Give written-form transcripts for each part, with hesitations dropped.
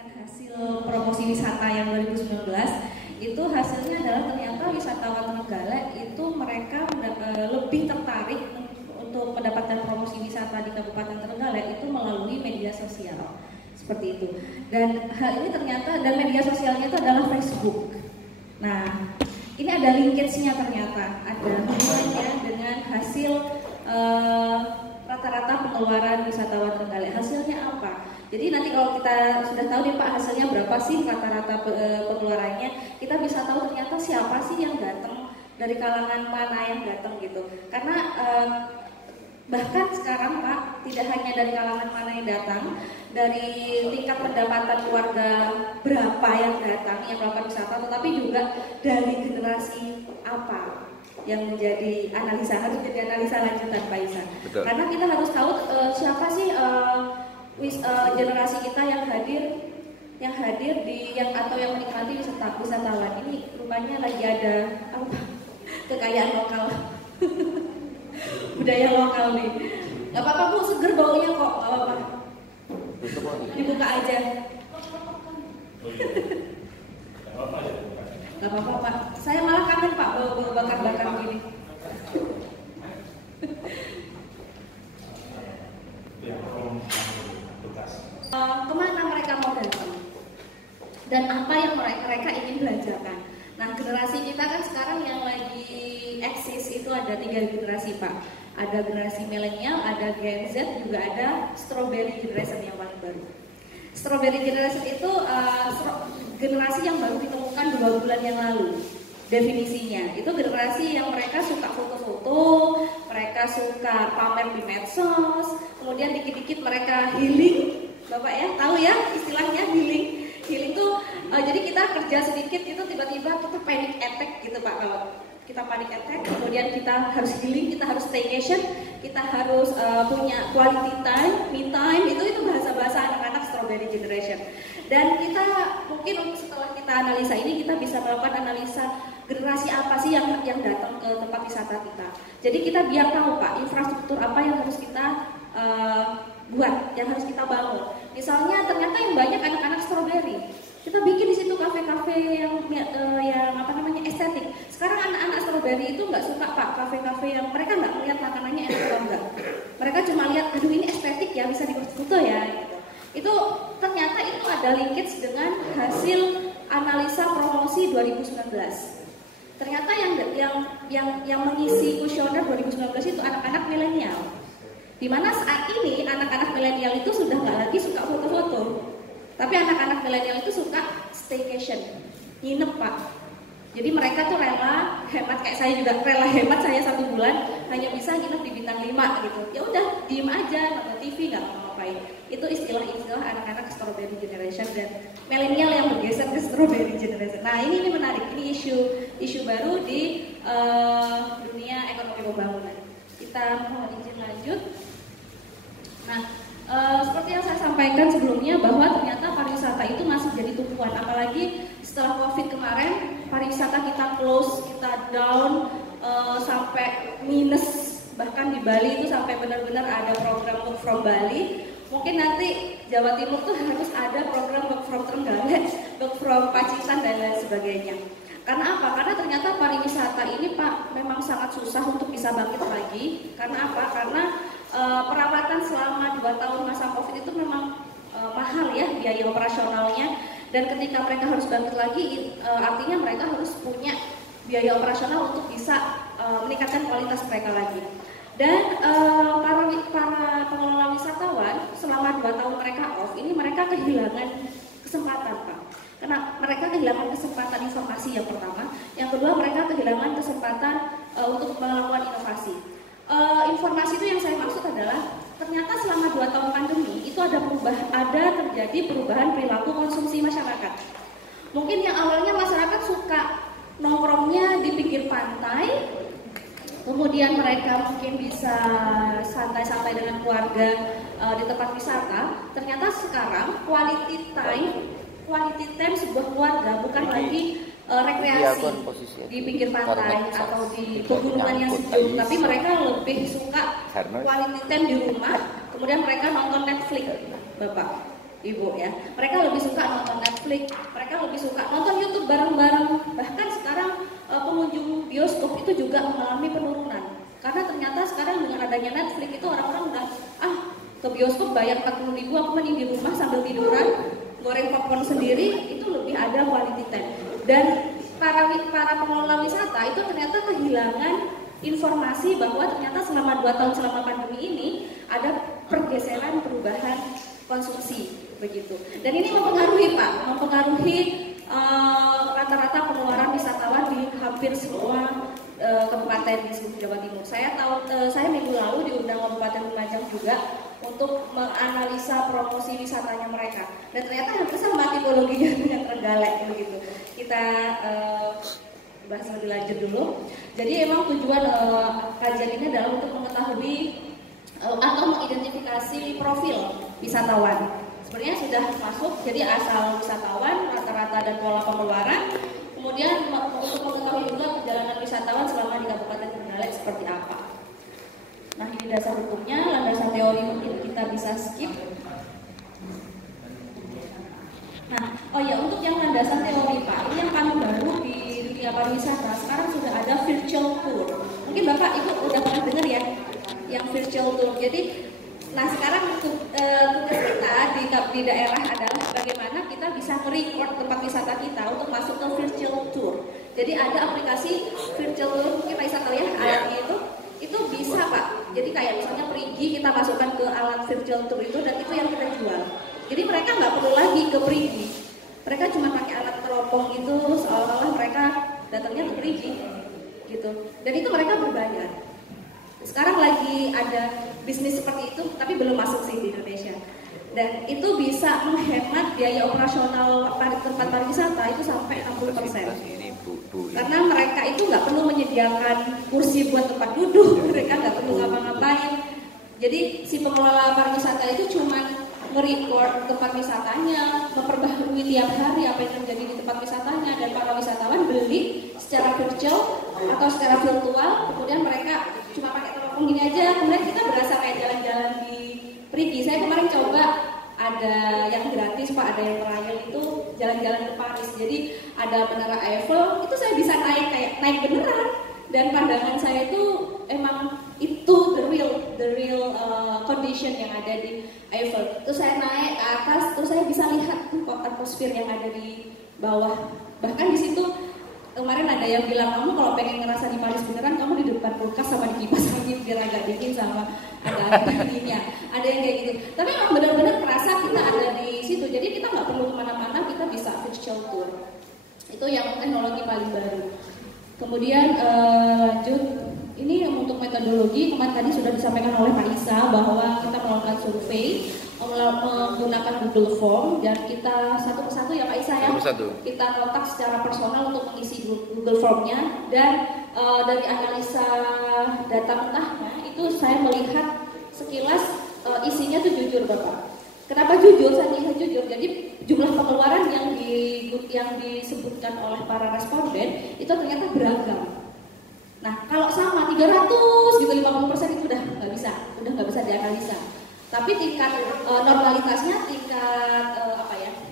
menyampaikan hasil promosi wisata yang 2019 itu hasilnya adalah ternyata wisatawan Trenggalek itu mereka lebih tertarik untuk mendapatkan promosi wisata di Kabupaten Trenggalek itu melalui media sosial seperti itu. Dan hal ini ternyata dan media sosialnya itu adalah Facebook. Nah, ini ada linkage-nya ternyata, ada hubungannya dengan hasil rata-rata pengeluaran wisatawan Trenggalek. Hasilnya apa? Jadi nanti kalau kita sudah tahu nih Pak hasilnya berapa sih rata-rata pengeluarannya, kita bisa tahu ternyata siapa sih yang datang, dari kalangan mana yang datang gitu. Karena bahkan sekarang Pak tidak hanya dari kalangan mana yang datang, dari tingkat pendapatan keluarga berapa yang datang yang melakukan wisata, tetapi juga dari generasi apa yang menjadi analisa, harus jadi analisa lanjutan Pak Isan. Betul. Karena kita harus tahu siapa sih generasi kita yang hadir di atau yang menikmati wisatawan ini. Rupanya lagi ada kekayaan lokal. Budaya lokal nih. Gak apa-apa Bu, seger baunya kok, gak apa-apa. Dibuka aja. Gak apa-apa Pak, saya malah kangen Pak bau bakar-bakar gini. Kemana mereka mau datang? Dan apa yang mereka ingin belajarkan? Nah, generasi kita kan sekarang yang lagi eksis itu ada 3 generasi Pak. Ada generasi milenial, ada Gen Z, juga ada Strawberry Generation yang paling baru. Strawberry Generation itu generasi yang baru ditemukan 2 bulan yang lalu. Definisinya, itu generasi yang mereka suka foto-foto, mereka suka pamer di medsos, kemudian dikit-dikit mereka healing, Bapak ya, tahu ya istilahnya healing. Healing tuh jadi kita kerja sedikit itu tiba-tiba kita panic attack gitu Pak. Kalau kita panic attack, kemudian kita harus healing, kita harus staycation, kita harus punya quality time, me time, itu bahasa-bahasa anak-anak Strawberry Generation. Dan kita mungkin setelah kita analisa ini kita bisa melakukan analisa generasi apa sih yang datang ke tempat wisata kita. Jadi kita biar tahu Pak infrastruktur apa yang harus kita buat, yang harus kita bangun. Misalnya ternyata yang banyak anak-anak Strawberry, kita bikin di situ kafe-kafe yang estetik. Sekarang anak-anak Strawberry itu nggak suka Pak kafe-kafe yang mereka nggak melihat makanannya enak atau enggak. Mereka cuma lihat, aduh ini estetik ya, bisa difoto ya. Gitu. Itu ternyata itu ada linkage dengan hasil analisa promosi 2019. Ternyata yang mengisi kuesioner 2019 itu anak-anak milenial. Di mana saat ini anak-anak milenial itu sudah nggak lagi suka foto-foto, tapi anak-anak milenial itu suka staycation, nginep Pak. Jadi mereka tuh rela hemat, kayak saya juga rela hemat, saya 1 bulan hanya bisa nginep di bintang 5 gitu. Ya udah diem aja, nonton TV nggak ngapa-ngapain. Itu istilah-istilah anak-anak Strawberry Generation dan milenial yang bergeser ke Strawberry Generation. Nah ini menarik, ini isu baru di dunia ekonomi pembangunan. Kita mohon izin lanjut. Nah, seperti yang saya sampaikan sebelumnya bahwa ternyata pariwisata itu masih jadi tumpuan, apalagi setelah COVID kemarin pariwisata kita close, kita down sampai minus, bahkan di Bali itu sampai benar-benar ada program work from Bali. Mungkin nanti Jawa Timur tuh harus ada program work from Trenggalek, work from Pacitan dan lain sebagainya. Karena apa? Karena ternyata pariwisata ini Pak memang sangat susah untuk bisa bangkit lagi. Karena apa? Karena perawatan selama 2 tahun masa COVID itu memang mahal ya biaya operasionalnya. Dan ketika mereka harus bangkit lagi, artinya mereka harus punya biaya operasional untuk bisa meningkatkan kualitas mereka lagi. Dan para pengelola wisatawan selama 2 tahun mereka off, ini mereka kehilangan kesempatan Pak. Karena mereka kehilangan kesempatan informasi yang pertama, yang kedua mereka kehilangan kesempatan untuk melakukan inovasi. Informasi itu yang saya maksud adalah ternyata selama 2 tahun pandemi itu ada terjadi perubahan perilaku konsumsi masyarakat. Mungkin yang awalnya masyarakat suka nongkrongnya di pinggir pantai, kemudian mereka mungkin bisa santai-santai dengan keluarga di tempat wisata. Ternyata sekarang quality time sebuah keluarga bukan lagi rekreasi di pinggir pantai atau di pegunungan yang sejuk, tapi mereka lebih suka quality time di rumah. Kemudian mereka nonton Netflix, Bapak, Ibu ya. Mereka lebih suka Netflix, mereka lebih suka nonton YouTube bareng-bareng. Bahkan sekarang pengunjung bioskop itu juga mengalami penurunan. Karena ternyata sekarang dengan adanya Netflix itu orang-orang udah ke bioskop bayar 40.000, aku mending di rumah sambil tiduran, goreng popcorn sendiri, itu lebih ada quality time. Dan para pengelola wisata itu ternyata kehilangan informasi bahwa ternyata selama 2 tahun selama pandemi ini ada pergeseran perubahan konsumsi begitu. Dan ini mempengaruhi Pak, rata-rata pengeluaran wisatawan di hampir semua kabupaten di seluruh Jawa Timur. Saya minggu lalu diundang Kabupaten Lumajang juga untuk menganalisa promosi wisatanya mereka. Dan ternyata hampir sama tipologinya dengan Trenggalek begitu. Kita bahas lebih lanjut dulu. Jadi emang tujuan kajian ini adalah untuk mengetahui atau mengidentifikasi profil wisatawan. Sebenarnya sudah masuk, jadi asal wisatawan, rata-rata dan pola pengeluaran. Kemudian untuk mengetahui juga perjalanan wisatawan selama di Kabupaten Trenggalek seperti apa. Nah ini dasar hukumnya, landasan teori mungkin kita bisa skip. Nah, untuk yang landasan teori Pak, ini yang paling baru di dunia pariwisata. Sekarang sudah ada virtual tour. Mungkin Bapak Ibu udah pernah dengar ya, yang virtual tour. Jadi, sekarang tugas kita di daerah adalah bagaimana kita bisa merecord tempat wisata kita untuk masuk ke virtual tour. Jadi ada aplikasi virtual tour, mungkin Pak Isa tahu ya, alatnya itu bisa Pak. Jadi kayak misalnya perigi kita masukkan ke alat virtual tour itu dan itu yang kita jual. Jadi mereka nggak perlu lagi ke perigi, mereka cuma pakai alat teropong itu seolah-olah mereka datangnya ke perigi gitu. Dan itu mereka berbayar. Sekarang lagi ada bisnis seperti itu, tapi belum masuk sih di Indonesia. Dan itu bisa menghemat biaya operasional tempat pariwisata itu sampai 60%. Karena mereka itu nggak perlu menyediakan kursi buat tempat duduk, mereka nggak perlu ngapa-ngapain. Jadi si pengelola pariwisata itu cuma nge-record tempat wisatanya, memperbaharui tiap hari apa yang terjadi di tempat wisatanya, dan para wisatawan beli secara virtual atau secara virtual, kemudian mereka cuma pakai telepon gini aja, kemudian kita berasa kayak jalan-jalan di Perigi. Saya kemarin coba ada yang gratis Pak, ada yang trial itu jalan-jalan ke Paris. Jadi ada Menara Eiffel, itu saya bisa naik beneran, dan pandangan saya itu emang itu the real condition yang ada di Eiffel. Terus saya naik ke atas, terus saya bisa lihat atmosfer yang ada di bawah. Bahkan di situ kemarin ada yang bilang, kamu kalau pengen ngerasa di Paris beneran, kamu di depan kulkas sama di kipas angin biar agak dingin sama ada dinginnya. Ada yang kayak gitu. Tapi memang benar-benar terasa kita ada di situ. Jadi kita nggak perlu kemana-mana, kita bisa virtual tour. Itu yang teknologi paling baru. Kemudian lanjut, ini untuk metodologi kemarin tadi sudah disampaikan oleh Pak Isa bahwa kita melakukan survei menggunakan Google Form, dan kita satu persatu ya Pak Isa ya, kita kontak secara personal untuk mengisi Google Formnya, dan dari analisa data mentahnya itu saya melihat sekilas isinya tuh jujur Bapak. Kenapa jujur? Saya lihat jujur. Jadi jumlah pengeluaran yang disebutkan oleh para responden itu ternyata beragam. Nah, kalau sama 300 gitu 50% itu udah nggak bisa dianalisa. Tapi tingkat normalitasnya, tingkat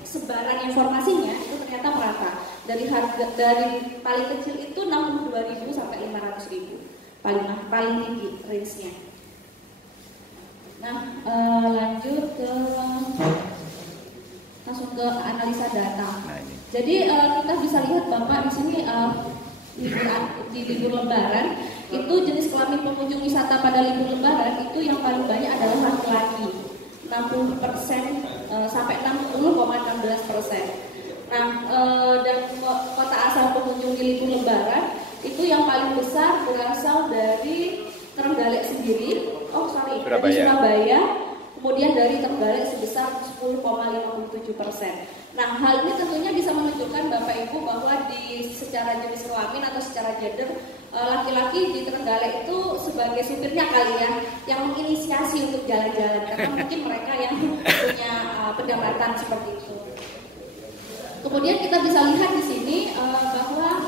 sebaran informasinya itu ternyata merata. Dari paling kecil itu 62.000 sampai 500.000. Paling tinggi range-nya. Nah, lanjut langsung ke analisa data. Jadi kita bisa lihat Bapak di sini di libur Lebaran itu jenis kelamin pengunjung wisata pada libur Lebaran itu yang paling banyak adalah laki-laki, 60% sampai 60,16%. Nah, dan kota asal pengunjung di libur Lebaran itu yang paling besar berasal dari Trenggalek sendiri, dari Surabaya, kemudian dari Trenggalek sebesar 10,57%. Nah, hal ini tentunya bisa menunjukkan Bapak Ibu bahwa secara jenis kelamin atau secara gender, laki-laki di Trenggalek itu sebagai supirnya kali ya, yang menginisiasi untuk jalan-jalan, karena mungkin mereka yang punya pendapatan seperti itu. Kemudian kita bisa lihat di sini bahwa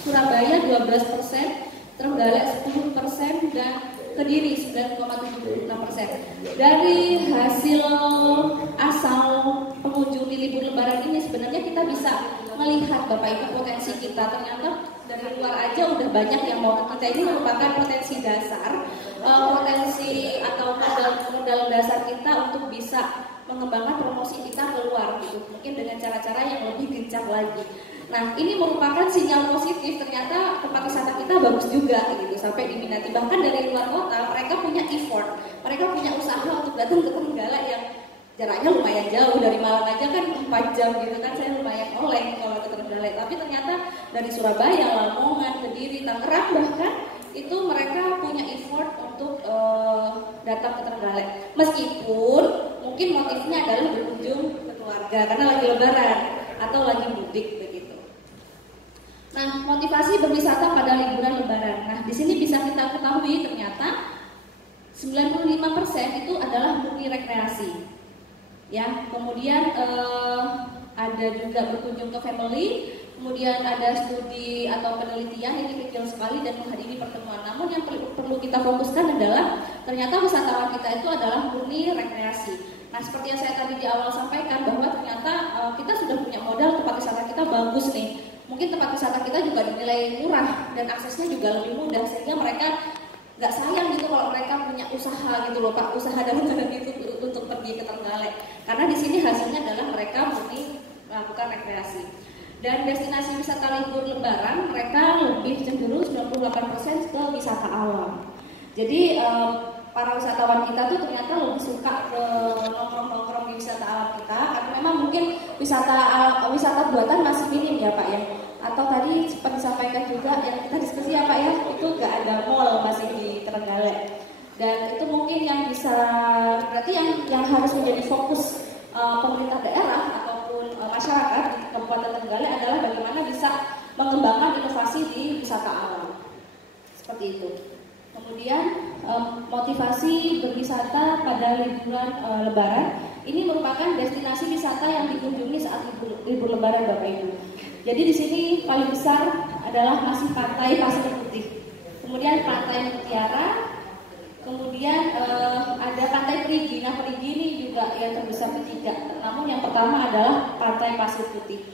Surabaya 12%, Trenggalek 10%, dan Kediri 9,76%. Dari hasil asal bisa melihat Bapak Ibu potensi kita. Ternyata dari luar aja udah banyak yang mau ke kita. Ini merupakan potensi dasar, potensi atau modal dasar kita untuk bisa mengembangkan promosi kita keluar gitu, mungkin dengan cara-cara yang lebih gencar lagi. Nah, ini merupakan sinyal positif, ternyata tempat wisata kita bagus juga gitu, sampai diminati. Bahkan dari luar kota, mereka punya effort, mereka punya usaha untuk datang ke Trenggalek yang jaraknya lumayan jauh. Dari Malang aja kan 4 jam gitu kan, saya lumayan oleng kalau ke Trenggalek. Tapi ternyata dari Surabaya, Lamongan, Kediri, Tangerang bahkan itu mereka punya effort untuk datang ke Trenggalek. Meskipun mungkin motifnya adalah berkunjung ke keluarga karena lagi lebaran atau lagi mudik begitu. Nah, motivasi berwisata pada liburan lebaran. Nah, di sini bisa kita ketahui ternyata 95% itu adalah murni rekreasi. Ya, kemudian ada juga berkunjung ke family. Kemudian ada studi atau penelitian, ini kecil sekali dan menghadiri pertemuan. Namun yang perlu kita fokuskan adalah ternyata wisatawan kita itu adalah murni rekreasi. Nah, seperti yang saya tadi di awal sampaikan bahwa ternyata kita sudah punya modal, tempat wisata kita bagus nih. Mungkin tempat wisata kita juga dinilai murah dan aksesnya juga lebih mudah, sehingga mereka nggak sayang gitu kalau mereka punya usaha gitu loh Pak, usaha dalam tanda itu untuk pergi ke Trenggalek. Karena di sini hasilnya adalah mereka murni melakukan rekreasi. Dan destinasi wisata libur lebaran mereka lebih cenderung 98% ke wisata alam. Jadi para wisatawan kita tuh ternyata lebih suka ke nongkrong-nongkrong di wisata alam kita, karena memang mungkin wisata buatan masih minim ya Pak ya. Atau tadi sempat disampaikan juga yang kita diskusi ya Pak ya, itu nggak ada mall masih di Trenggalek. Dan itu mungkin yang bisa, berarti yang harus menjadi fokus pemerintah daerah ataupun masyarakat di Kabupaten Trenggalek adalah bagaimana bisa mengembangkan inovasi di wisata alam. Seperti itu. Kemudian motivasi berwisata pada liburan lebaran ini merupakan destinasi wisata yang dikunjungi saat libur lebaran Bapak Ibu. Jadi di sini paling besar adalah masih pantai Pasir Putih. Kemudian pantai Mutiara, kemudian ada pantai Perigi. Nah, Perigi ini juga yang terbesar ketiga. Namun yang pertama adalah pantai Pasir Putih.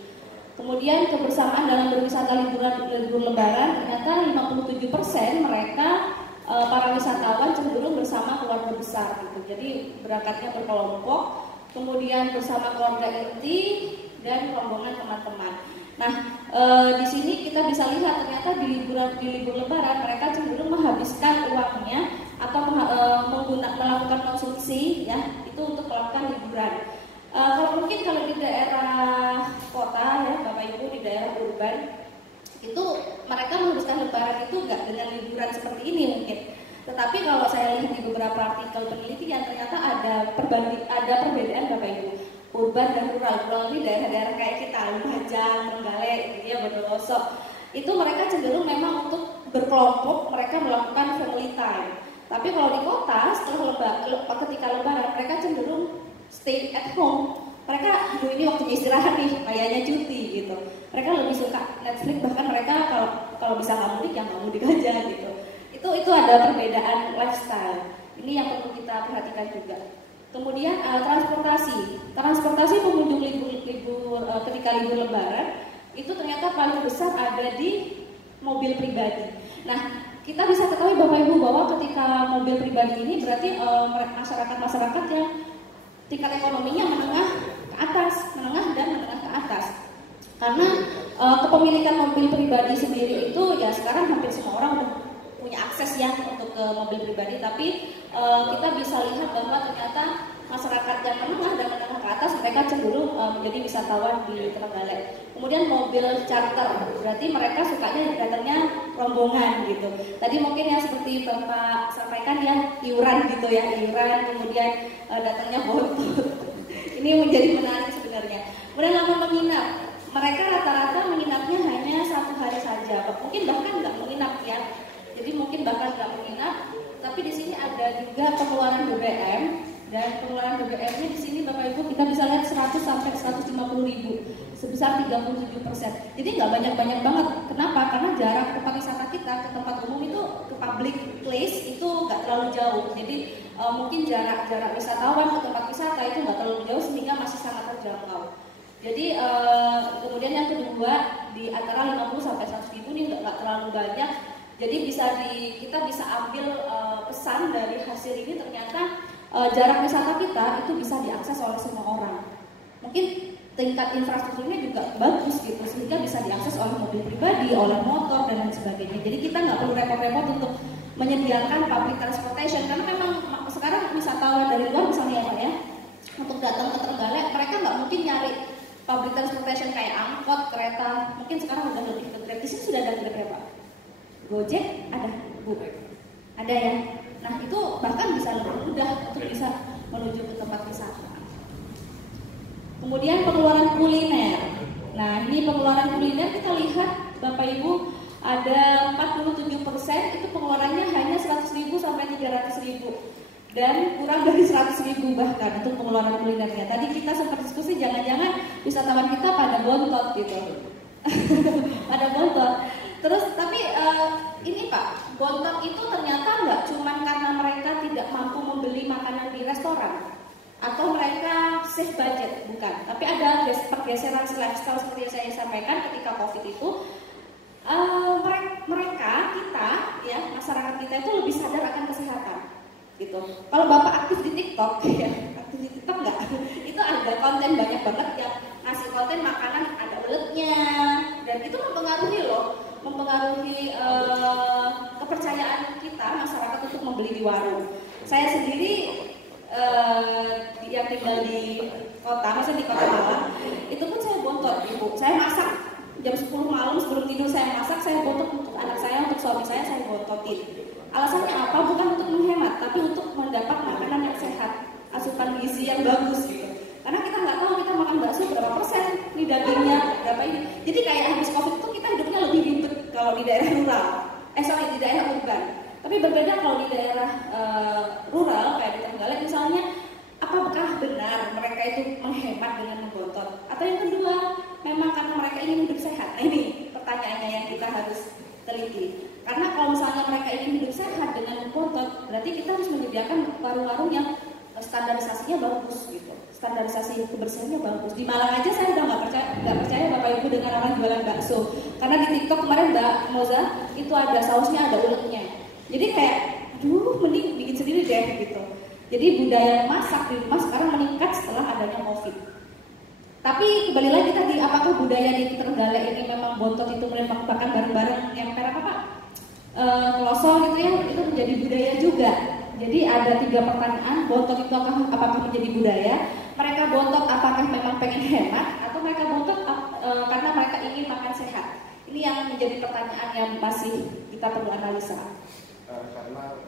Kemudian kebersamaan dalam berwisata libur lebaran ternyata 57% mereka para wisatawan cenderung bersama keluarga besar gitu. Jadi berangkatnya berkelompok, kemudian bersama keluarga inti dan rombongan teman-teman. Nah, di sini kita bisa lihat ternyata di libur lebaran mereka cenderung menghabiskan uangnya atau melakukan konsumsi ya itu untuk melakukan liburan. Kalau di daerah kota ya Bapak Ibu, di daerah urban itu mereka menghabiskan lebaran itu enggak dengan liburan seperti ini mungkin. Tetapi kalau saya lihat di beberapa artikel penelitian ternyata ada perbedaan Bapak Ibu. Urban dan rural ini daerah-daerah kayak kita, Lumajang, Trenggalek, gitu ya, Bondowoso. Itu mereka cenderung memang untuk berkelompok, mereka melakukan family time. Tapi kalau di kota, ketika lebaran, mereka cenderung stay at home. Mereka, ini waktunya istirahat nih, kayaknya cuti gitu. Mereka lebih suka Netflix, bahkan mereka kalau bisa nggak mudik, ya nggak mudik aja gitu. Itu ada perbedaan lifestyle. Ini yang perlu kita perhatikan juga. Kemudian transportasi pengunjung libur ketika libur lebaran itu ternyata paling besar ada di mobil pribadi. Nah, kita bisa ketahui Bapak Ibu bahwa ketika mobil pribadi ini berarti masyarakat yang tingkat ekonominya menengah dan menengah ke atas. Karena kepemilikan mobil pribadi sendiri itu ya sekarang hampir semua orang punya akses ya untuk ke mobil pribadi, tapi kita bisa lihat bahwa ternyata masyarakat yang menengah dan menengah ke atas mereka cenderung menjadi wisatawan di Trenggalek. Kemudian mobil charter, berarti mereka sukanya datangnya rombongan gitu. Tadi mungkin yang seperti Bapak sampaikan ya iuran gitu ya, kemudian datangnya botot. Ini menjadi menarik sebenarnya. Kemudian lama menginap, mereka rata-rata menginapnya hanya 1 hari saja, mungkin bahkan nggak menginap ya. Jadi mungkin bahkan nggak menginap, tapi di sini ada juga pengeluaran BBM dan pengeluaran BBM-nya di sini Bapak Ibu kita bisa lihat 100 sampai 150 ribu sebesar 37%. Jadi nggak banyak-banyak banget. Kenapa? Karena jarak tempat wisata kita ke tempat umum itu ke public place itu nggak terlalu jauh. Jadi mungkin jarak wisatawan ke tempat wisata itu nggak terlalu jauh sehingga masih sangat terjangkau. Jadi kemudian buat di antara 50 sampai 100 ribu, ini nggak terlalu banyak. Jadi kita bisa ambil pesan dari hasil ini, ternyata jarak wisata kita itu bisa diakses oleh semua orang. Mungkin tingkat infrastrukturnya juga bagus gitu, sehingga bisa diakses oleh mobil pribadi, oleh motor dan lain sebagainya. Jadi kita nggak perlu repot-repot untuk menyediakan public transportation, karena memang sekarang wisatawan dari luar misalnya ya Pak ya, untuk datang ke Trenggalek mereka nggak mungkin nyari public transportation kayak angkot, kereta. Mungkin sekarang udah lebih ke Grab. Di sini sudah ada Grab ya Pak? Gojek ada Bu? Ada ya? Nah itu bahkan bisa lebih mudah untuk bisa menuju ke tempat wisata. Kemudian pengeluaran kuliner. Nah ini pengeluaran kuliner kita lihat Bapak Ibu, ada 47% itu pengeluarannya hanya 100.000 sampai 300.000 dan kurang dari 100.000 bahkan untuk pengeluaran kulinernya. Tadi kita sempat diskusi jangan-jangan wisatawan kita pada bontot gitu. Pada bontot. Terus tapi ini Pak, bontot itu ternyata nggak cuma karena mereka tidak mampu membeli makanan di restoran atau mereka save budget, bukan. Tapi ada pergeseran lifestyle seperti yang saya sampaikan ketika COVID itu. Kita ya, masyarakat kita itu lebih sadar akan kesehatan gitu. Kalau Bapak aktif di TikTok ya, aktif di TikTok nggak? Itu ada konten banyak banget yang ngasih konten makanan ada uletnya, dan itu mempengaruhi kepercayaan kita masyarakat untuk membeli di warung. Saya sendiri yang tinggal di kota, maksudnya di Kota Malang, itu pun saya bontot Ibu. Saya masak jam 10 malam sebelum tidur, saya masak, saya bontot untuk anak saya, untuk suami saya bontotin. Alasannya apa? Bukan untuk menghemat, tapi untuk mendapat makanan yang sehat, asupan gizi yang bagus gitu. Karena kita nggak tahu kita makan bakso berapa persen, ini dagingnya berapa ini. Jadi kayak habis COVID itu kita hidupnya lebih ribet kalau di daerah rural, di daerah urban. Tapi berbeda kalau di daerah rural kayak di Trenggalek misalnya. Apakah benar mereka itu menghemat dengan membontot? Atau yang kedua, memang karena mereka ingin hidup sehat? Nah ini pertanyaannya yang kita harus teliti. Karena kalau misalnya mereka ingin hidup sehat dengan membontot, berarti kita harus menyediakan warung-warung yang standarisasinya bagus gitu. Standarisasi kebersihannya bagus. Di Malang aja saya udah nggak percaya Bapak Ibu dengan orang jualan bakso. Karena di TikTok kemarin Mbak Moza itu ada sausnya, ada uletnya. Jadi kayak, aduh mending bikin sendiri deh gitu. Jadi budaya masak di rumah sekarang meningkat setelah adanya COVID. Tapi kembali lagi tadi, apakah budaya di Trenggalek ini memang bontot itu makan bareng-bareng nyemper apa Pak? Kloso gitu ya, itu menjadi budaya juga. Jadi ada 3 pertanyaan, bontot itu apakah menjadi budaya? Mereka bontot apakah memang pengen hemat? Atau mereka bontot karena mereka ingin makan sehat? Ini yang menjadi pertanyaan yang masih kita perlu analisa. Karena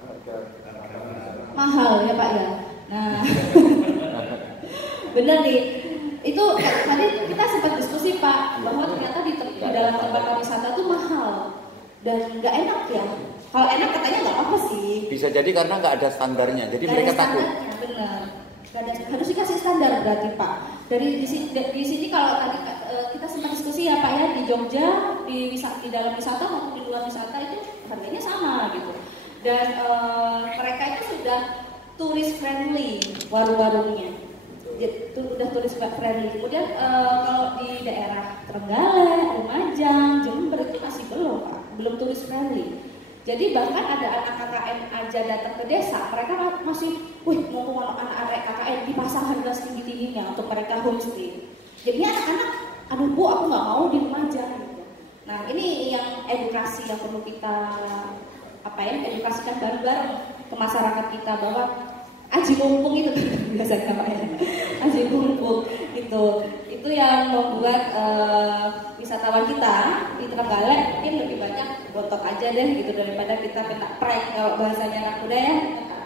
mahal ya Pak ya. Nah, benar nih. Itu tadi kita sempat diskusi Pak bahwa ternyata di dalam tempat wisata itu mahal dan nggak enak ya. Kalau enak katanya nggak apa sih. Bisa jadi karena nggak ada standarnya, jadi mereka takut. Benar. Harus dikasih standar berarti Pak. Di sini kalau tadi kita sempat diskusi ya Pak ya, di Jogja di dalam wisata maupun di luar wisata itu harganya sama gitu. Dan mereka itu sudah turis friendly warung-warungnya, sudah turis friendly. Kemudian kalau di daerah Trenggalek, Lumajang, Jember itu masih belum turis friendly. Jadi bahkan ada anak KKN aja datang ke desa, mereka masih, mau anak-anak KKN dipasang harga setinggi-tingginya untuk mereka homestay. Jadinya anak-anak, aduh Bu, aku nggak mau di Lumajang gitu. Nah ini yang edukasi yang perlu kita edukasikan bareng-bareng ke masyarakat kita bahwa aji mumpung itu biasanya Pak ya, aji mumpung itu yang membuat wisatawan kita di Trenggalek mungkin lebih banyak bontot aja deh gitu daripada kita kena prank, kalau bahasanya anak muda ya,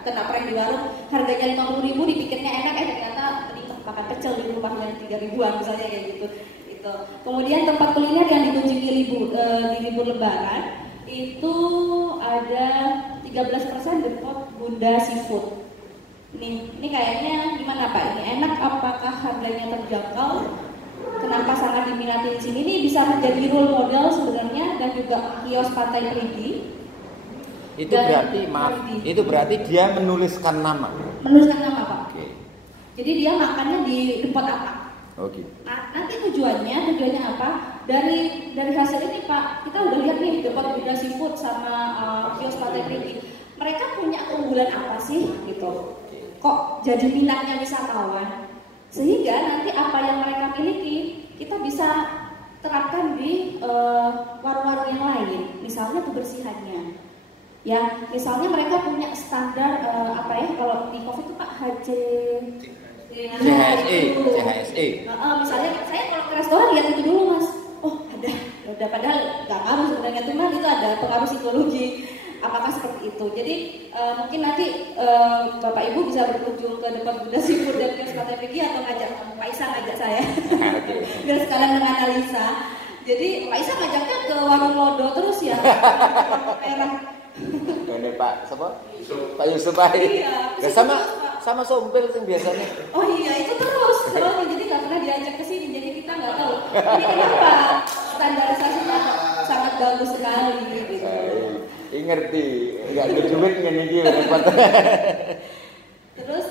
kena prank di warung harganya 50.000 dipikirnya enak ternyata mending makan pecel di rumah yang 3.000-an misalnya kayak gitu. Kemudian tempat kuliner yang dikunjungi di libur Lebaran itu ada 13% depot Bunda Seafood. Ini kayaknya gimana Pak? Ini enak, apakah harganya terjangkau? Kenapa sangat diminati di sini? Ini bisa menjadi role model sebenarnya, dan juga kios Pantai Perigi. Itu berarti dia menuliskan nama. Menuliskan nama Pak. Oke. Jadi dia makannya di depot apa? Oh gitu. Nah, nanti tujuannya apa? Dari hasil ini Pak, kita udah lihat nih Depot Buddha Seafood sama kios Pantai Prigi. Mereka punya keunggulan apa sih gitu? Kok jadi minatnya wisatawan? Sehingga nanti apa yang mereka miliki kita bisa terapkan di warung-warung yang lain. Misalnya kebersihannya. Ya, misalnya mereka punya standar apa ya? Kalau di COVID itu Pak CHSE. Misalnya saya kalau ke restoran lihat itu dulu Mas. Oh ada padahal nggak ngaruh sebenarnya, cuma itu ada pengaruh psikologi. Apakah seperti itu? Jadi mungkin nanti Bapak Ibu bisa berkunjung ke Depot Buddha Seafood dan kios Pantai Prigi atau ngajak Pak Isa ngajak saya biar sekalian menganalisa. Jadi Pak Isa ngajaknya ke warung Lodo terus ya. Merah. Ini Pak siapa? Pak Yusuf Pak. Iya. Sama sompel yang biasanya. Oh iya itu terus. Jadi nggak pernah diajak ke sini. Jadi kita nggak tahu. Ini kenapa standarisasinya sangat bagus sekali gitu. Ngerti, nggak ada duit ngene iki repot. Terus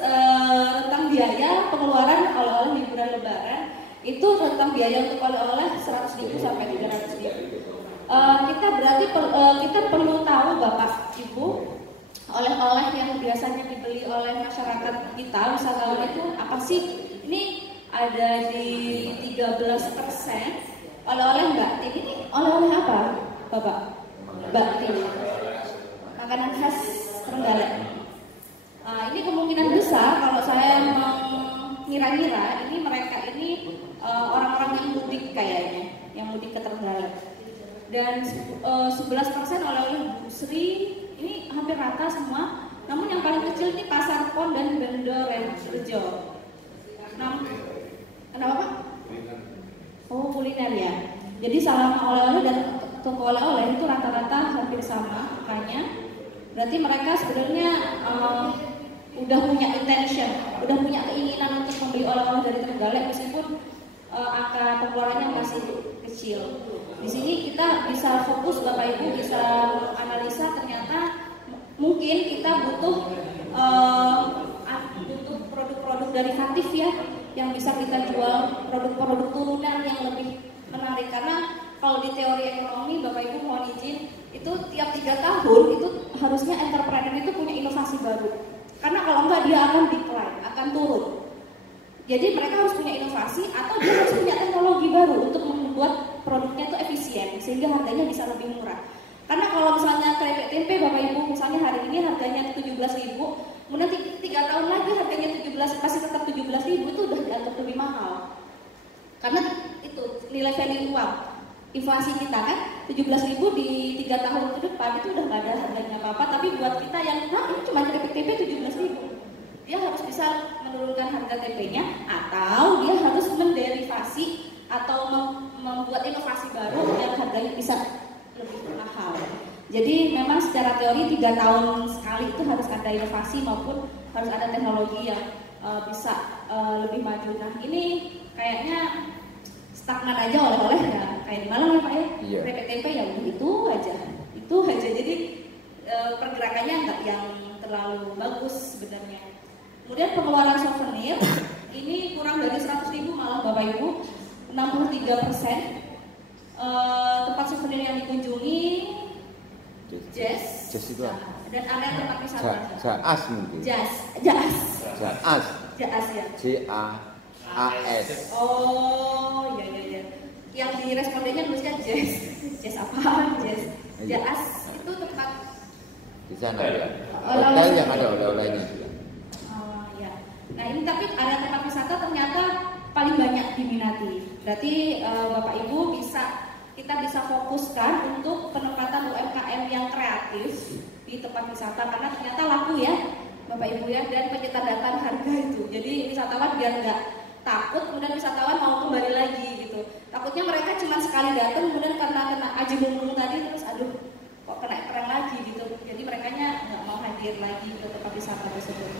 tentang biaya pengeluaran oleh-oleh liburan Lebaran itu tentang biaya untuk oleh-oleh 100.000 sampai 300.000. Kita berarti kita perlu tahu Bapak Ibu oleh-oleh yang biasanya dibeli oleh masyarakat kita wisatawan itu apa sih? Ini ada di 13% oleh-oleh Mbak Tin. Ini oleh-oleh apa Bapak? Mbak Tin. Makanan khas Trenggalek. Ini kemungkinan besar kalau saya mengira-ngira ini mereka ini orang-orang yang mudik kayaknya, yang mudik ke Trenggalek. Dan 11% oleh-oleh Bu Sri ini hampir rata semua. Namun yang paling kecil ini Pasar Pon dan Bendorejo. Nah, kenapa Pak? Oh kuliner ya. Jadi selama oleh-oleh dan toko oleh-oleh itu rata-rata hampir sama makanya. Berarti mereka sebenarnya udah punya intention, udah punya keinginan untuk membeli oleh-oleh dari Trenggalek meskipun angka pengeluarannya masih kecil. Di sini kita bisa fokus Bapak Ibu bisa analisa ternyata mungkin kita butuh produk-produk derivatif ya yang bisa kita jual, produk-produk turunan yang lebih menarik karena kalau di teori ekonomi Bapak Ibu mohon izin itu tiap 3 tahun itu harusnya entrepreneur itu punya inovasi baru karena kalau enggak dia akan decline, akan turun. Jadi mereka harus punya inovasi atau dia harus punya teknologi baru untuk membuat produknya itu efisien sehingga harganya bisa lebih murah. Karena kalau misalnya keripik tempe Bapak Ibu misalnya hari ini harganya 17.000, kemudian 3 tahun lagi harganya 17 masih tetap 17.000 itu udah dianggap lebih mahal. Karena itu nilai value uang. Inflasi kita kan 17.000 di 3 tahun ke depan itu udah nggak ada harganya apa-apa, tapi buat kita yang ini cuma keripik tempe 17.000, dia harus bisa menurunkan harga tempenya atau dia harus menderivasi atau membuat inovasi baru yang harganya bisa lebih mahal. Jadi memang secara teori 3 tahun sekali itu harus ada inovasi maupun harus ada teknologi yang bisa lebih maju. Nah ini kayaknya stagnan aja oleh-oleh ya kayak di Malang ya Pak ya. Iya. Keripik tempe ya itu aja. Jadi pergerakannya nggak yang terlalu bagus sebenarnya. Kemudian pengeluaran souvenir ini kurang dari 100.000 malah Bapak Ibu 63%. Tempat souvenir yang dikunjungi Jazz itu dan area tempat wisata. Jaas mungkin. Jaas ya. JAAS. Oh iya. Yang di respondennya tulisnya Jazz apa? Jaas itu tempat di sana ya. Hotel yang ada oleh-olehnya. Ya. Nah ini tapi area tempat wisata ternyata paling banyak diminati. Berarti Bapak Ibu kita bisa fokuskan untuk penempatan UMKM yang kreatif di tempat wisata karena ternyata laku ya Bapak Ibu ya, dan penyetadatan harga itu. Jadi wisatawan biar nggak takut kemudian wisatawan mau kembali lagi gitu. Takutnya mereka cuma sekali datang kemudian karena kena aji mumpung tadi terus aduh kok kena prank lagi gitu. Jadi merekanya nggak mau hadir lagi ke tempat wisata tersebut.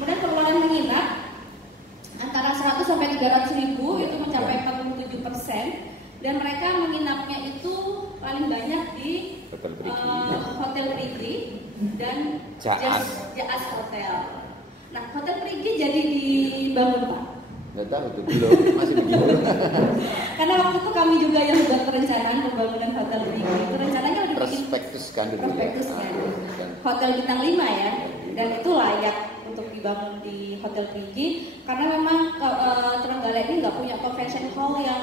Kemudian pengeluaran menginap antara 100 sampai 300.000 itu mencapai 47%. Dan mereka menginapnya itu paling banyak di Hotel Prigi dan Jaas Hotel. Nah, Hotel Prigi jadi dibangun Pak Nggak tahu tuh, belum, masih begitu. Karena waktu itu kami juga yang buat perencanaan pembangunan hotel Rigi. Itu rencananya udah bikin Prospektus kan dulu prospektus ya. kan. Dan Hotel bintang 5 ya. Dan itu layak untuk dibangun di Hotel Rigi karena memang Trenggalek ini nggak punya convention hall yang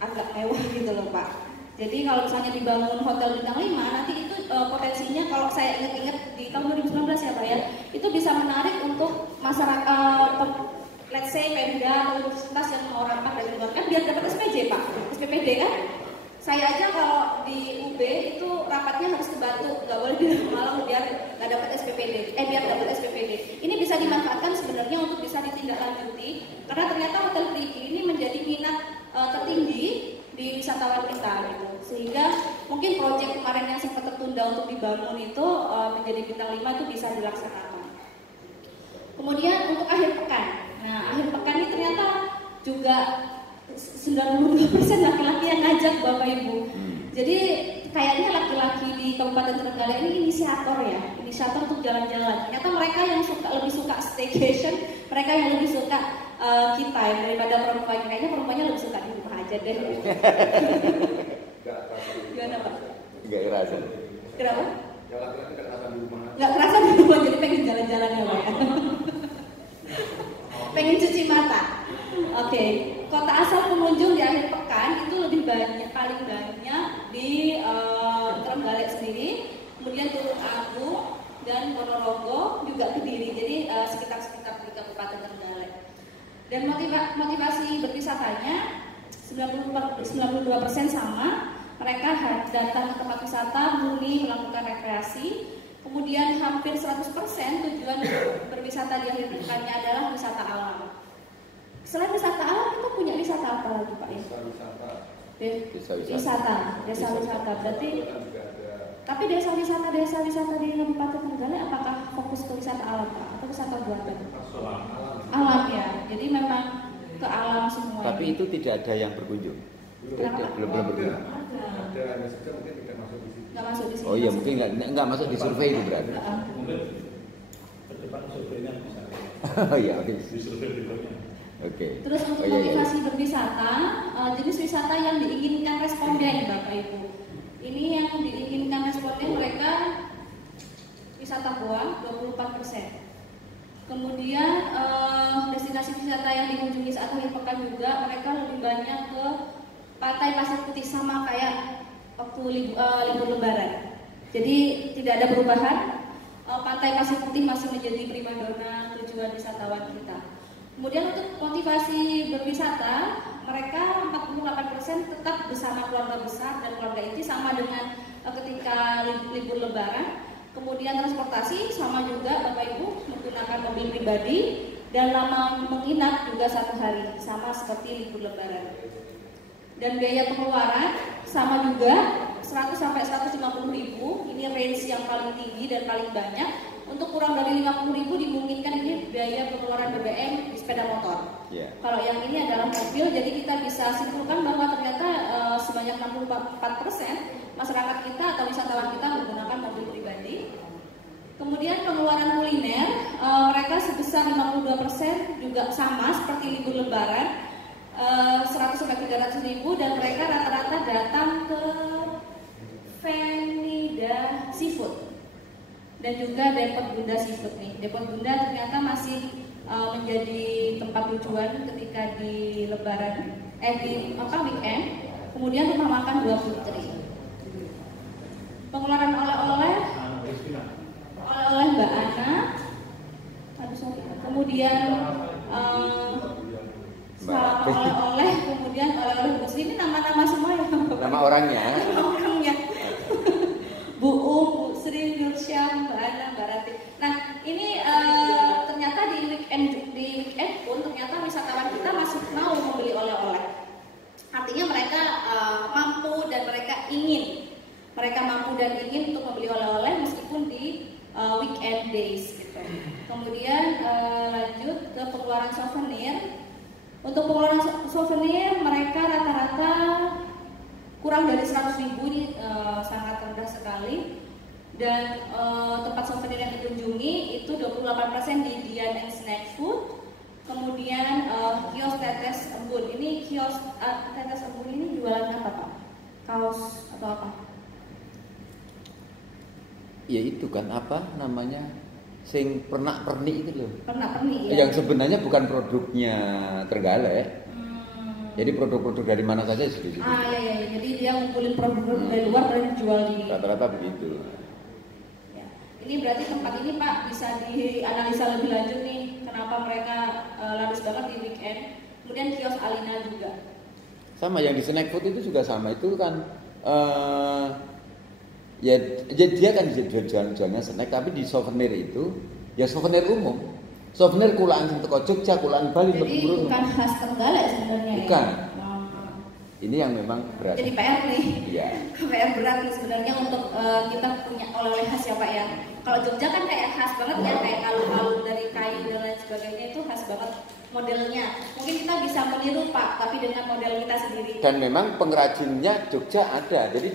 agak mewah gitu loh Pak. Jadi kalau misalnya dibangun Hotel bintang 5 nanti itu potensinya kalau saya ingat-ingat di tahun 2019 ya Pak ya, itu bisa menarik untuk masyarakat let's say Pemda atau universitas yang mau rapat dari luar kan biar dapat SPJ Pak, SPPD kan. Saya aja kalau di UB itu rapatnya harus ke Batu, nggak boleh di Malang biar nggak dapat SPPD. Biar dapat SPPD. Ini bisa dimanfaatkan sebenarnya untuk bisa ditindaklanjuti karena ternyata Hotel Rigi ini menjadi minat tertinggi di wisatawan kita gitu. Sehingga mungkin proyek kemarin yang sempat tertunda untuk dibangun itu menjadi bintang 5 itu bisa dilaksanakan. Kemudian untuk akhir pekan. Nah, akhir pekan ini ternyata juga 92% laki-laki yang ngajak Bapak Ibu. Jadi kayaknya laki-laki di Kabupaten Trenggalek ini inisiator ya, inisiator untuk jalan-jalan. Ternyata mereka yang lebih suka staycation, mereka yang lebih suka kita ya daripada perempuan. Kayaknya perempuannya lebih suka di rumah aja deh. Gimana Pak? nggak kerasa. Kenapa? Ya laki-laki nggak kerasa di rumah. Nggak kerasa di rumah jadi pengen jalan-jalan ya Pak ya. Pengen cuci mata. Oke, kota asal pengunjung di akhir pekan itu lebih banyak, paling banyak di Trenggalek sendiri, kemudian Tulung Agung dan Ponorogo juga Kediri. Jadi sekitar-sekitar di Kabupaten Trenggalek. Dan motivasi berwisatanya 92% sama. Mereka datang ke tempat wisata murni melakukan rekreasi. Kemudian hampir 100% tujuan berwisata di akhir pekannya adalah wisata alam. Selain wisata alam, kita punya wisata apa lagi Pak ya? Desa wisata. Berarti, tapi desa wisata di Kabupaten Trenggalek apakah fokus ke wisata alam Pak? Atau wisata buatan? Alam ya. Jadi memang ke alam semua. Tapi itu tidak ada yang berkunjung. Belum berkunjung. Ada hanya saja mungkin tidak masuk di situ. Nggak masuk di sini. Oh iya, mungkin nggak masuk di survei itu berarti. Mungkin ke depan surveinya bisa Oh iya, oke. di survei berikutnya. Oke. Terus untuk Oh, iya, iya. motivasi berwisata, jenis wisata yang diinginkan responden Bapak Ibu. Ini yang diinginkan responden mereka wisata goa 24%. Kemudian destinasi wisata yang dikunjungi saat akhir pekan juga mereka lebih banyak ke Pantai Pasir Putih sama kayak waktu libur Lebaran. Jadi tidak ada perubahan. Pantai Pasir Putih masih menjadi primadona tujuan wisatawan kita. Kemudian untuk motivasi berwisata, mereka 48% tetap bersama keluarga besar dan keluarga inti sama dengan ketika libur Lebaran. Kemudian transportasi sama juga Bapak Ibu menggunakan mobil pribadi dan lama menginap juga 1 hari sama seperti libur Lebaran. Dan biaya pengeluaran sama juga 100 sampai 150.000. Ini range yang paling tinggi dan paling banyak. Untuk kurang dari 50.000 dimungkinkan ini biaya pengeluaran BBM di sepeda motor. Yeah. Kalau yang ini adalah mobil, jadi kita bisa simpulkan bahwa ternyata sebanyak 64% masyarakat kita atau wisatawan kita menggunakan mobil pribadi. Kemudian pengeluaran kuliner, mereka sebesar 52% juga sama seperti libur Lebaran. 100 sampai 300.000 dan mereka rata-rata datang ke Venida Seafood dan juga Depot Bunda Seafood nih. Depot Bunda ternyata masih menjadi tempat tujuan ketika di Lebaran, di weekend. Kemudian rumah makan Dua Putri. Pengeluaran oleh-oleh Mbak Ana. Kemudian oleh-oleh, kemudian oleh-oleh Bu Sri, ini nama-nama semua ya. Nama orangnya. Nama orangnya. Bu Bu Sri, Nursyam, Mbak Ana, Mbak Rati. Nah, ini ternyata di weekend pun ternyata wisatawan kita masih mau membeli oleh-oleh. Artinya mereka mampu dan mereka ingin untuk membeli oleh-oleh meskipun di weekend days gitu. Kemudian lanjut ke pengeluaran souvenir. Untuk pengeluaran souvenir mereka rata-rata kurang dari 100.000, ini sangat rendah sekali. Dan tempat souvenir yang dikunjungi itu 28% di Dian and Snack Food, Kemudian kios tetes embun. Ini kios tetes embun ini jualan apa Pak? Kaos atau apa? Ya itu kan apa namanya? Sing pernak-pernik itu loh. Pernak-pernik ya. Yang sebenarnya bukan produknya Trenggalek. Jadi produk-produk dari mana saja di situ. Iya. Jadi dia ngumpulin produk dari luar dan jual di. Rata-rata begitu. Ya. Ini berarti tempat ini Pak bisa dianalisa lebih lanjut nih. Kenapa mereka laris banget di weekend. Kemudian kios Alina juga. Sama yang di snack food itu juga sama. Itu kan ya dia kan jualan-jualannya snack, tapi di souvenir itu ya souvenir umum. Souvenir kulaan sing teko Jogja, kulaan Bali. Jadi bukan khas Trenggalek sebenarnya. Bukan. Ya? Ini yang memang berat. Jadi PR nih. Iya. PR berat nih sebenarnya untuk kita punya oleh-oleh khas ya Pak ya. Kalau Jogja kan kayak khas banget ya, kayak kalung-kalung dari kain dan lain sebagainya itu khas banget modelnya. Mungkin kita bisa meniru Pak, tapi dengan model kita sendiri. Dan memang pengrajinnya Jogja ada. Jadi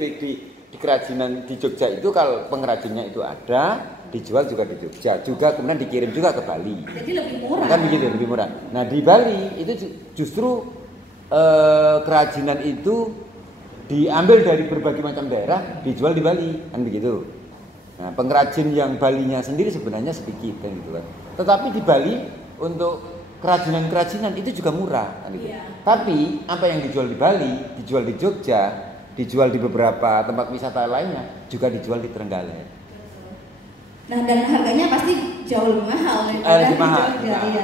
di kerajinan di Jogja itu kalau pengrajinnya itu ada, dijual juga di Jogja, juga kemudian dikirim juga ke Bali. Jadi lebih murah. Kan begitu, lebih murah. Nah di Bali itu justru kerajinan itu diambil dari berbagai macam daerah, dijual di Bali, kan begitu. Nah pengrajin yang Balinya sendiri sebenarnya sedikit kan gitu kan. Tetapi di Bali untuk kerajinan itu juga murah, kan gitu. Iya. Tapi apa yang dijual di Bali, dijual di Jogja, dijual di beberapa tempat wisata lainnya, juga dijual di Trenggalek. Nah dan harganya pasti jauh lebih mahal Lebih mahal. Jogja, iya.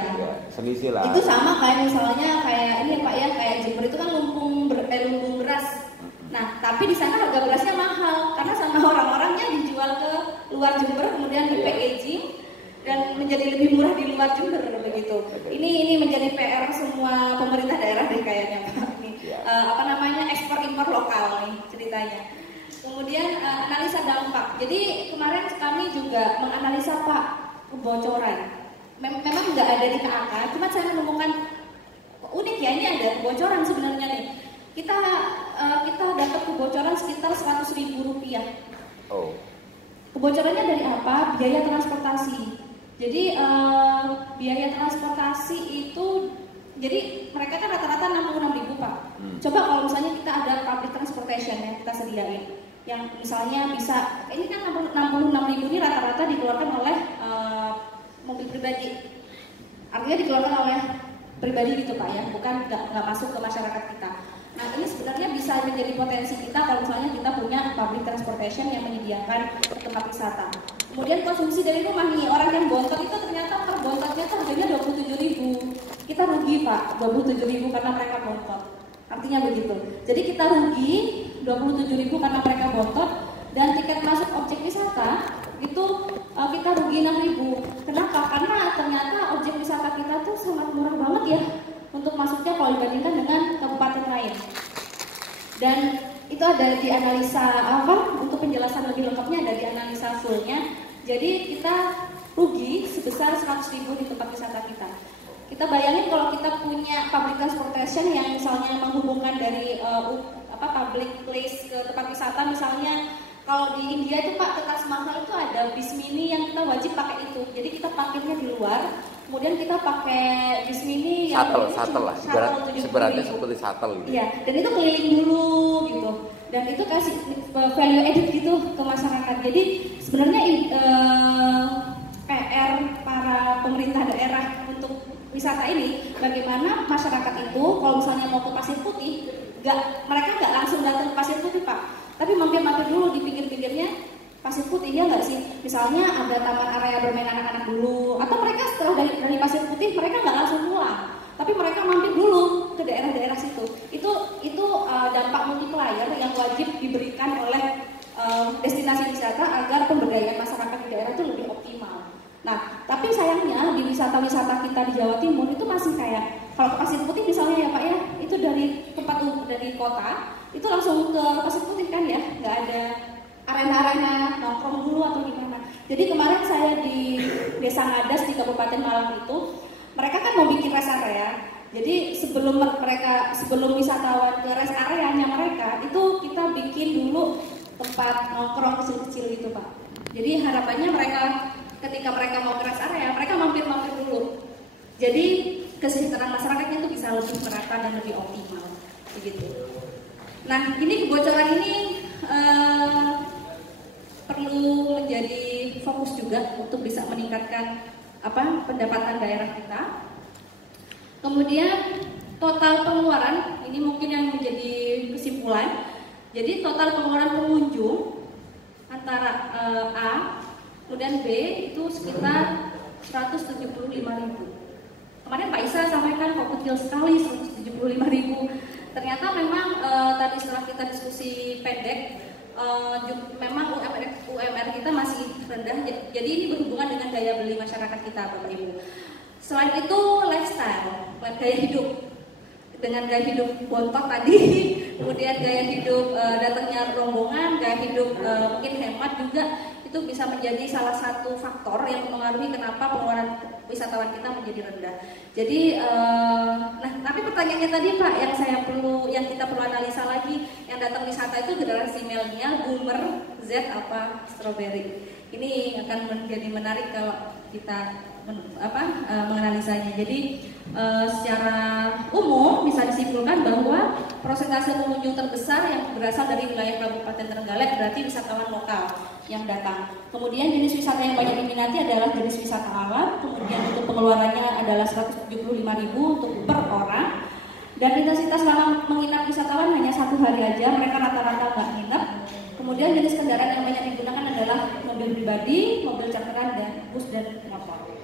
Selisih lah. Itu sama kayak misalnya kayak ini Pak ya, kayak Jember itu kan lumbung beras. Nah tapi di sana harga berasnya mahal karena sama orang-orangnya dijual ke luar Jember, kemudian di packaging dan menjadi lebih murah di luar Jember begitu. Ini menjadi PR semua pemerintah daerah deh kayaknya Pak. Apa namanya, ekspor impor lokal nih ceritanya. Kemudian analisa dampak. Jadi kemarin kami juga menganalisa Pak kebocoran. Memang nggak ada di KAK, cuma saya menemukan unik ya, ini ada kebocoran sebenarnya nih. Kita dapat kebocoran sekitar 100.000 rupiah. Oh. Kebocorannya dari apa? Biaya transportasi. Jadi biaya transportasi itu, jadi mereka kan rata-rata 66.000 Pak. Coba kalau misalnya kita ada public transportation yang kita sediain, yang misalnya bisa, ini kan 66.000 ini rata-rata dikeluarkan oleh mobil pribadi. Artinya dikeluarkan oleh pribadi gitu Pak ya, bukan nggak masuk ke masyarakat kita. Nah ini sebenarnya bisa menjadi potensi kita kalau misalnya kita punya public transportation yang menyediakan tempat wisata. Kemudian konsumsi dari rumah nih, orang yang bontot itu ternyata per bontotnya tuh harganya 27.000. Kita rugi Pak, 27.000 karena mereka bontot. Artinya begitu. Jadi kita rugi 27.000 karena mereka bontot, dan tiket masuk objek wisata itu kita rugi 6.000. Kenapa? Karena ternyata objek wisata kita tuh sangat murah banget ya untuk masuknya kalau dibandingkan dengan kabupaten lain. Dan itu ada di analisa untuk penjelasan lebih lengkapnya ada di analisa fullnya. Jadi kita rugi sebesar 100.000 di tempat wisata kita. Kita bayangin kalau kita punya public transportation yang misalnya menghubungkan dari public place ke tempat wisata, misalnya kalau di India itu Pak, ke Taj Mahal itu ada bis mini yang kita wajib pakai itu. Jadi kita pakainya di luar, kemudian kita pakai bis mini yang shuttle lah, sebenarnya seperti shuttle gitu. Iya, dan itu keliling dulu gitu. Dan itu kasih value added gitu ke masyarakat. Jadi sebenarnya PR para pemerintah daerah untuk wisata ini, bagaimana masyarakat itu kalau misalnya mau ke Pasir Putih, mereka nggak langsung datang ke Pasir Putih Pak, tapi mampir-mampir dulu di pinggir-pinggirnya Pasir Putih, ya nggak sih? Misalnya ada taman area bermain anak-anak dulu, atau mereka setelah dari Pasir Putih mereka nggak langsung pulang, tapi mereka mampir dulu ke daerah-daerah situ. Itu dampak multiplier yang wajib diberikan oleh destinasi wisata agar pemberdayaan masyarakat di daerah itu lebih optimal. Nah, tapi sayangnya di wisata-wisata kita di Jawa Timur itu masih kayak, kalau ke Pasir Putih misalnya ya Pak ya, itu dari dari kota itu langsung ke Pasir Putih kan ya, nggak ada arena-arena nongkrong dulu atau gimana. Jadi kemarin saya di Desa Ngadas di Kabupaten Malang itu, mereka kan mau bikin rest area. Jadi sebelum wisatawan ke rest areanya mereka, itu kita bikin dulu tempat nongkrong kecil-kecil gitu Pak. Jadi harapannya mereka ketika mereka mau ke rest area, mereka mampir-mampir dulu. Jadi kesejahteraan masyarakatnya itu bisa lebih merata dan lebih optimal, begitu. Nah, ini kebocoran ini perlu menjadi fokus juga untuk bisa meningkatkan pendapatan daerah kita. Kemudian total pengeluaran ini mungkin yang menjadi kesimpulan. Jadi total pengeluaran pengunjung antara A kemudian B itu sekitar 175.000. Kemarin Pak Isa sampaikan kok kecil sekali 175.000. Ternyata memang tadi setelah kita diskusi pendek, memang UMR kita masih rendah. Jadi ini berhubungan dengan daya beli masyarakat kita, Bapak Ibu. Selain itu lifestyle, gaya hidup. Dengan gaya hidup bontot tadi, kemudian gaya hidup datangnya rombongan, gaya hidup mungkin hemat juga, itu bisa menjadi salah satu faktor yang mempengaruhi kenapa pengeluaran wisatawan kita menjadi rendah. Jadi, nah tapi pertanyaannya tadi Pak, yang kita perlu analisa lagi, yang datang wisata itu generasi milenial, boomer, Z apa strawberry. Ini akan menjadi menarik kalau kita menganalisanya. Jadi secara umum bisa disimpulkan bahwa persentase pengunjung terbesar yang berasal dari wilayah Kabupaten Trenggalek berarti wisatawan lokal yang datang. Kemudian jenis wisata yang banyak diminati adalah jenis wisata alam. Kemudian untuk pengeluarannya adalah 175.000 untuk per orang. Dan intensitas selama menginap wisatawan hanya 1 hari aja, mereka rata-rata nggak nginep. Kemudian jenis kendaraan yang banyak digunakan adalah mobil pribadi, mobil charteran, dan bus dan motor.